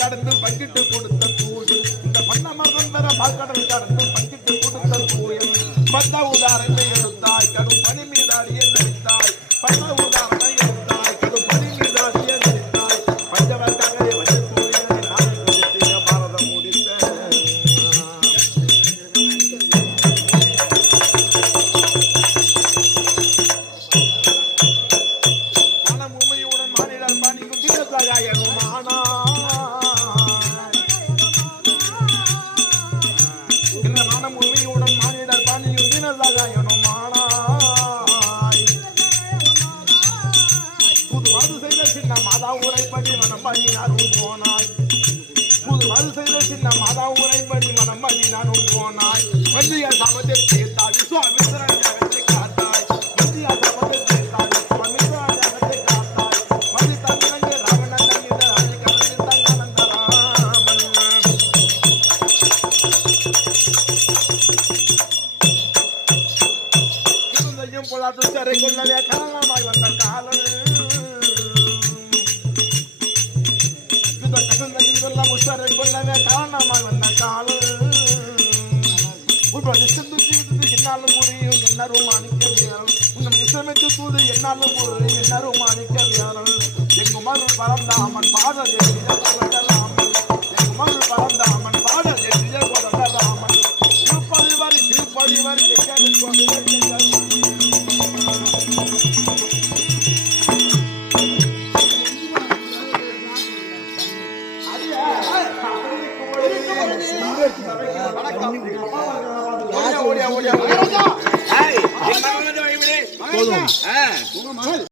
கடந்து பங்கிட்டு கொடுத்த கோயில் இந்த பண்ண மரம் பெற பால்கடல் கடந்து பங்கிட்டு கொடுத்த கோயில் பத்த உதாரணத்தை எடுத்தாய் கடும் பனி மீதாடிய நடித்தாய் பத்த உதாரணத்தை எடுத்தாய் கடும் பனி மீதாடிய நடித்தாய் பஞ்சவர்க்காக வந்து கோயிலை நாளை கொடுத்திய பாரதம் முடித்த மனம் உமையுடன் மாநிலம் பணிக்கும் தீரசாகாயனும் ஆனா புதுவாது செய்த சின்ன மாதா உரைப்படி மனம் பண்ணினாரும் போனாய் புதுவாது செய்த சின்ன மாதா உரைப்படி மனம் பண்ணினாரும் போனாய் மத்திய சமத்தை சேர்த்தாய் விஸ்வாமித்திரன் ஞானத்தை காத்தாய் மத்திய சமத்தை சேர்த்தாய் விஸ்வாமித்திரன் ஞானத்தை காத்தாய் மதி தங்கிலங்கே ராவணன் தங்கிட அதி கலந்து தங்கானந்த ராமன் இருந்தையும் பொல்லாது சிறை கொள்ளவே காரணமாய் வந்த காலம் உத்தரை கொள்ளவே காரணமாய் வந்த காலம் என்னாலும் முடியும் என்னரும் மாணிக்க வீரன் உன்னை விசமித்து தூது என்னாலும் முடியும் என்னரும் மாணிக்க வீரன் எங்குமரு பரந்தாமன் பாடல் ராமன் எங்குமரு பரந்தாமன் பாடல் ராமன் திருப்பதி வரி போதும்.